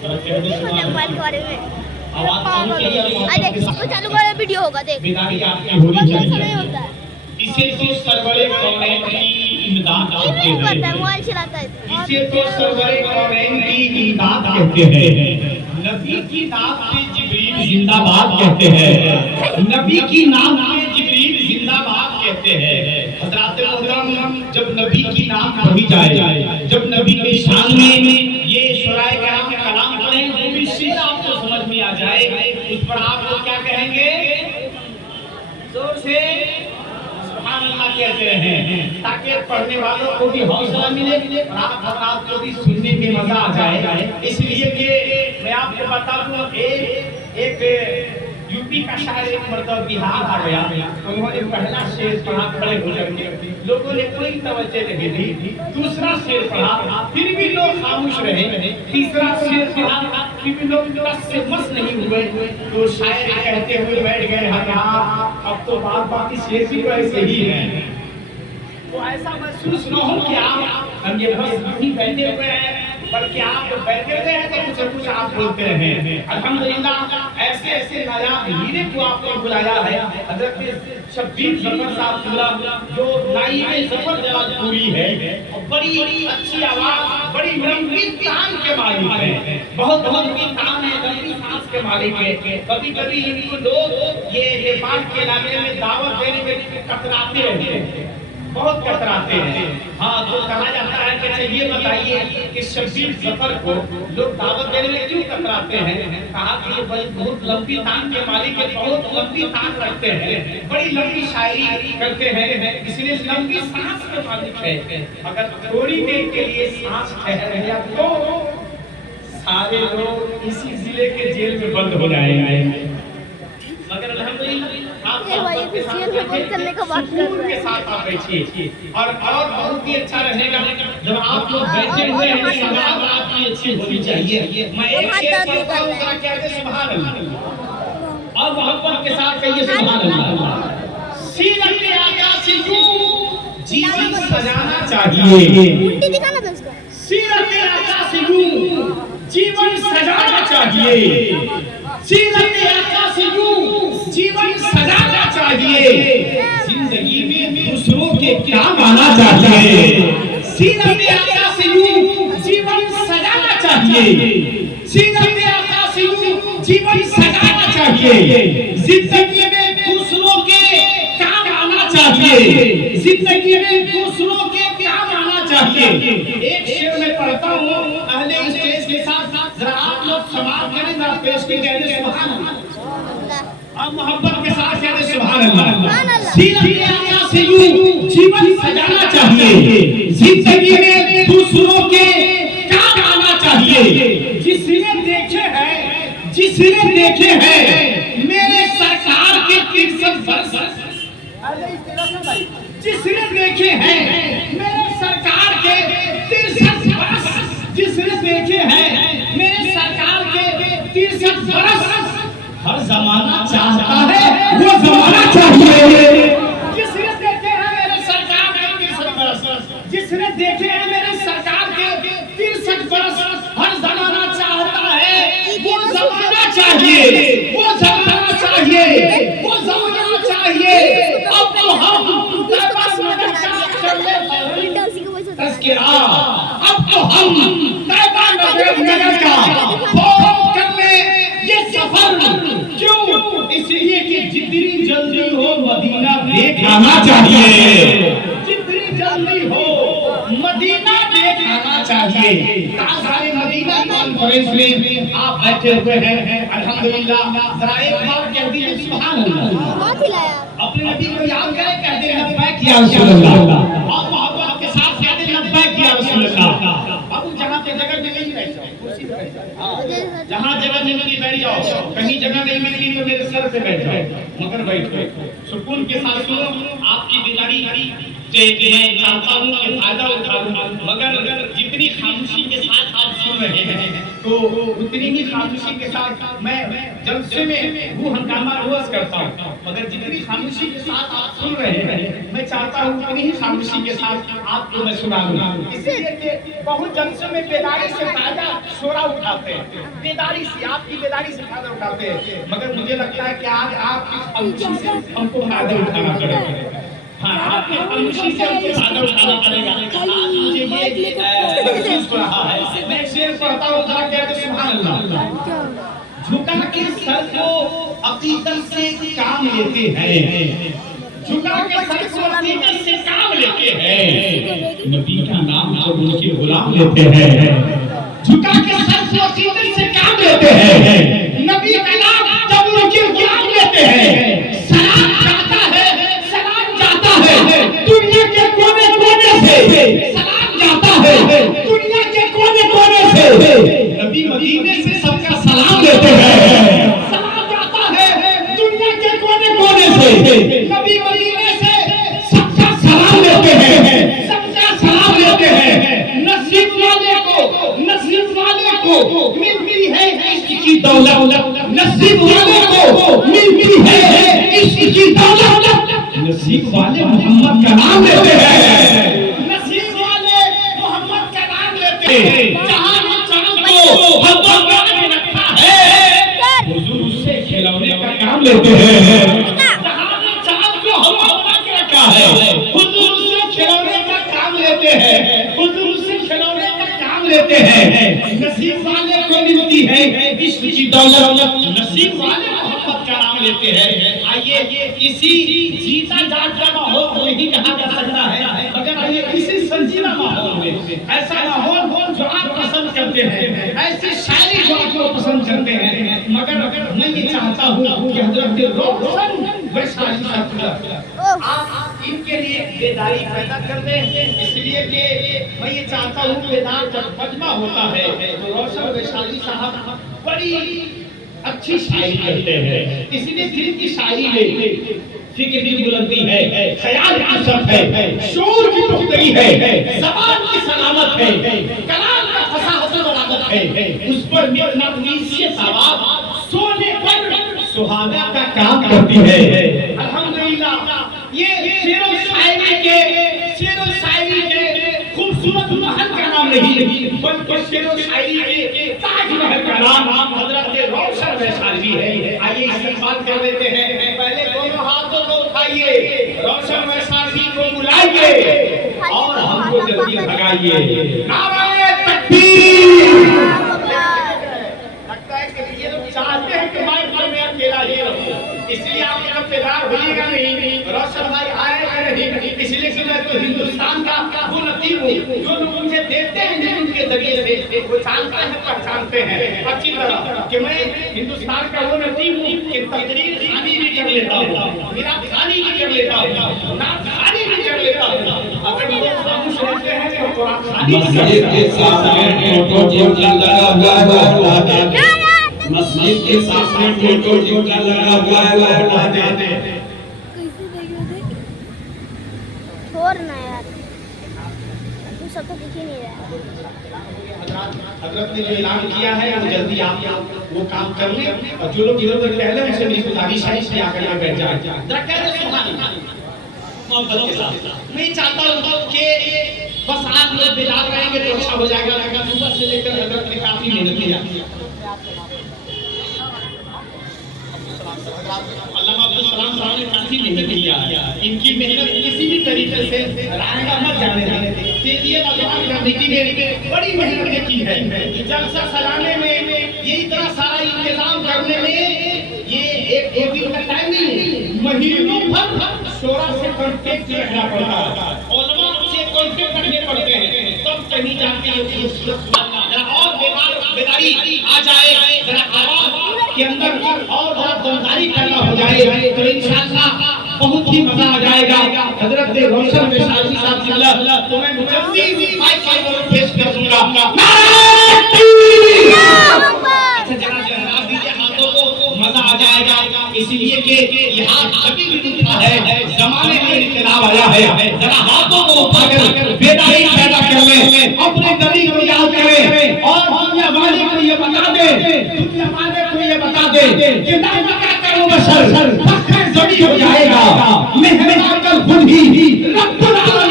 Mobile के बारे में चालू कर वीडियो होगा देख नहीं होता है इसे तो सरवरे कौनैन की इमदाद कहते हैं। मोबाइल चलाता है इसे तो सरवरे कौनैन की इमदाद कहते हैं। नबी की नाम पे जिब्रील जिंदाबाद कहते हैं। नबी की नाम पे जिब्रील जिंदाबाद कहते हैं। हज़रात मोहतरम जब नबी की नाम पढ़ी जाए, जब नबी के शान में ये शुराए किराम कलाम पढ़ें तो भी शेर आपको समझ में आ जाए, उस पर आप लोग क्या कहेंगे? जोर से सुभान अल्लाह कहते हैं, ताकि पढ़ने वालों को भी हौसला मिले और आप को भी सुनने में मजा आ जाए। इसलिए कि मैं आपको बता दूं, एक यूपी का शायर एक मर्तबा बिहार आ गया, उन्होंने पहला शेर पढ़ा खड़े हो करके, लोगों ने कोई तवज्जो नहीं दी। दूसरा शेर पढ़ा, फिर भी लोग खामोश रहे। तीसरा शेर पढ़ा, फिर भी लोग रस से मस नहीं हुए। तो शायर कहते हुए बैठ गए, हाँ अब तो बात शेर भी वैसे ही है। तो ऐसा महसूस न हो कि हम ये बस नहीं बैठे हुए हैं, बल्कि आप बैठे हुए हैं तो कुछ आप बोलते हैं। अल्हम्दुलिल्लाह ऐसे ऐसे नायाब हीरे को आपने बुलाया है। हज़रत शब्बीर ज़फर साहब जो नाइब ज़फर जलालपुरी है, और बड़ी अच्छी आवाज, बड़ी लंबी तान के मालिक है, बहुत लंबी तान है, लंबी सांस के मालिक है। कभी कभी इनको लोग ये नेपाल के इलाके में दावत देने में कतराते रहते हैं, बहुत कतराते हैं। हाँ, तो कहा जाता है कि चलिए बताइए कि शब्बीर ज़फर को लोग दावत देने में क्यों कतराते हैं? कहा कि ये बहुत लंबी तान के मालिक है, बहुत लंबी तान रखते हैं, बड़ी लंबी शायरी करते हैं, इसलिए लंबी सांस के मालिक है। अगर थोड़ी देर के लिए सांस ठहर गया तो सारे लोग इसी जिले के जेल में बंद हो जाएंगे। मगर अल्हम्दुलिल्लाह आप करने का बात कर रहे के साथ आप बैठिए, और बहुत ही अच्छा रहेगा जब आप लोग बैठे हुए हैं। सवाल आपकी अच्छी होनी चाहिए। मैं एक शेर पढ़ता हूं, जरा कहते सुभान अल्लाह, और मोहब्बत के साथ कहिए सुभान अल्लाह। सीरत आका से यूं जीवन सजाना चाहिए, उल्टी दिखाना था उसका। सीरत आका से यूं जीवन सजाना चाहिए, सीरत आका से यूं जीवन सजाना चाहिए, जिंदगी में दूसरों के काम आना चाहिए। सीरत आका से यूं जीवन सजाना चाहिए, सीरत आका से यूं जीवन सजाना चाहिए, जिंदगी में दूसरों के काम आना चाहिए, जिंदगी में दूसरों के काम आना चाहिए। एक शेर में पढ़ता हूँ, अहले स्टेज के साथ जरा आप लोग समाप्त करें, जरा पेश की कहते सुभान अल्लाह, और मोहब्बत के साथ कहते सुभान अल्लाह। सीरत आका से यूं जीवन सजाना चाहिए, जिंदगी में दूसरों के काम आना चाहिए। जिसने देखे हैं मेरे सरकार के 63 वर्ष, जिसने देखे हैं मेरे सरकार के 63 वर्ष, जिसने देखे हैं मेरे सरकार के 63 वर्ष, हर जमाना चाहता है वो जमाना चाहिए। जिसने देखे हैं मेरे सरकार के 63 वर्ष, जिसने देखे हैं मेरे सरकार के 63 वर्ष, हर जमाना चाहता है वो जमाना चाहिए, वो जमाना चाहिए, वो जमाना चाहिए। अब तो हम तज़किरा, अब तो हम तैबा नगर का फोन कर ले ये सफर, क्यों? इसलिए कि जितनी जल्दी हो मदीना देख आना चाहिए, जितनी जल्दी हो मदीना देख आना चाहिए। सारे मदीना कॉन्फ्रेंस में आप बैठे हुए हैं, अल्हम्दुलिल्लाह। जरा एक बार कह दीजिए सुभान अल्लाह, अपने नबी को याद करें, कहते हैं लब्बैक या रसूल अल्लाह, और मोहब्बत के साथ कहते हैं लब्बैक या रसूल अल्लाह। बाबू जहाँ पे जगह मिलेगी बैठ जाओ, कुर्सी पे बैठ जाओ, जहाँ जगह नहीं मिली बैठ जाओ, कहीं जगह नहीं मिली तो मेरे सर पे बैठ जाओ, मगर बैठो सुकून के साथ सुनो। आपकी बीमारी से मैं चाहता हूँ कि फायदा उठा लूं, मगर जितनी खामोशी के साथ आप सुन रहे हैं तो तो उतनी ही खामोशी के साथ मैं जलसे में वो हंगामा रोज करता हूँ, मगर जितनी खामोशी के साथ आप सुन रहे हैं मैं चाहता हूँ उतनी ही खामोशी के साथ आपको मैं सुना दूँ। इसलिए कि बहुत जलसे में बेदारी से फायदा शोरा उठाते हैं, बेदारी से आपकी बेदारी से फायदा उठाते हैं, मगर मुझे लगता है कि आज आपकी खामोशी से हमको फायदा उठाना पड़ेगा। हाँ, आपकी खामोशी से हमको फायदा उठाना पड़ेगा। आज मुझे ये महसूस हो रहा है। मैं शेर पढ़ता हूँ, जरा कहते सुभान अल्लाह। झुका के सर को अकीदत से काम लेते हैं, झुका के सर को अकीदत से काम लेते हैं, नबी का नाम जब उनके गुलाम लेते हैं। झुका के सर को अकीदत से काम लेते हैं, नबी का नाम जब उनके गुलाम लेते हैं। सलाम जाता है, सलाम जाता है दुनिया के कोने कोने से, सलाम जाता है दुनिया के कोने कोने से, नबी मदीने से सबका सलाम लेते हैं। सलाम जाता है दुनिया के कोने कोने से, नबी मदीने से सबका सलाम लेते हैं, सबका सलाम लेते हैं। नसीब वाले को मिलती है इश्क की दौलत, नसीब वाले को मिलती है इश्क की दौलत। नसीब वाले मोहम्मद का नाम लेते हैं, नसीब वाले मोहम्मद का नाम लेते हैं। जहां को हल्का में रखा है, हुजूर उससे खिलौने का काम लेते हैं। जहां चांद को हल्का के रखा है, हुजूर उससे खिलौने का काम लेते हैं, हुजूर उससे खिलौने का काम लेते हैं। नसीब वाले को मिलती है इश्क की दौलत, नसीब वाले मोहब्बत का नाम लेते हैं। आइए इसी जीता जागता माहौल नहीं कहा जा सकता है, मगर आइए इसी संजीदा माहौल में, ऐसा माहौल जो आप पसंद करते हैं, ऐसी शायरी जो आप पसंद करते हैं, मगर मैं ये चाहता हूँ कि हज़रत रोशन वैशाली साहब आप इनके लिए बेदारी पैदा कर दें। इसलिए कि मैं ये चाहता हूँ बेदार जब मजमा होता है तो रोशन वैशाली साहब बड़ी अच्छी शायरी करते हैं, इसलिए दिल की शायरी में फिक्र की बुलंदी है, ख्याल की सख्त है, शोर की पुख्तगी है, ज़बान की सलामत है, कलाम का फसाहत और बलागत है, उस पर नगीसियत सवाब सोने पर सुहाना का काम करती है। अल्हम्दुलिल्लाह ये शेर और शायरी के खूबसूरत महल का नाम नहीं, बल्कि शेर और शायरी के ताजमहल का नाम हज़रत रोशन वैशाली है। आइए इस्तेमाल कर लेते हैं। पहले दोनों हाथों को उठाइए, रोशन वैशाली को बुलाइए और हमको जल्दी भगाइए। नारे तकबीर। लगता है कि ये लोग चाहते हैं कि मैं घर में अकेला ही रहूं, इसलिए आप यहाँ तैयार होइएगा नहीं। रोशन भाई आएगा नहीं, इसलिए कि मैं तो हिंदुस्तान का वो नतीब हूँ जो लोग मुझे देखते हैं उनके जरिए से वो जानते हैं, पहचानते हैं अच्छी तरह कि मैं हिंदुस्तान का वो नतीब हूँ कि तकरीर खानी भी कर लेता हूँ, मेरा खानी भी कर लेता हूँ, ना खानी भी कर लेता हूँ। अगर लोग खामोश रहते हैं तो कुरान खानी मस्जिद के सामने फोटो जो लगा हुआ है, मस्जिद के सामने फोटो जो लगा हुआ है वो हटा दे। छोड़ना यार, तू सब तो दिख ही नहीं रहा। हज़रत ने जो ऐलान किया है वो जल्दी आप वो काम कर लें, और जो लोग इधर पहले उनसे मेरी गुजारिश है इसलिए आकर यहाँ बैठ जाए। जरा कह दे सुभान अल्लाह मोहब्बत के साथ। मैं चाहता हूँ कि बस आप लोग बेदार रहेंगे तो अच्छा हो जाएगा। सुबह से लेकर हज़रत ने काफी मेहनत किया। अल्लामा अब्दुल सलाम साहब ने काफी मेहनत किया, इनकी मेहनत किसी भी तरीके से रायगा मत जाने दें। ये नौजवान कमेटी ने बड़ी मेहनत की है, जलसा सजाने में, ये इतना सारा इंतजाम करने में, ये एक दो दिन का टाइम नहीं, महीनों भर शोरा से कांटेक्ट रखना पड़ता है, उलमा से कांटेक्ट रखने पड़ते हैं, तब कहीं जाके ये और बेदारी आ जाए, जरा आवाज के अंदर और दमदारी पैदा हो जाए तो इंशाअल्लाह बहुत ही मजा आ जाएगा। हज़रत रोशन वैशाली साहब सिल्ला तो मैं मुजद्दी माइक पर पेश कर दूंगा। अच्छा जरा जरा दीजिए हाथों को, मजा आ जाएगा, इसलिए कि ये हाथ कभी भी उठा है, जमाने में इनकलाब आया है। जरा हाथों को उठाकर बेदारी पैदा कर लें, अपने नबी को याद करें और हम या वाली को ये दे कि ना बका करो बशर फखर जड़ी हो जाएगा। मेहरबान कल खुद ही रब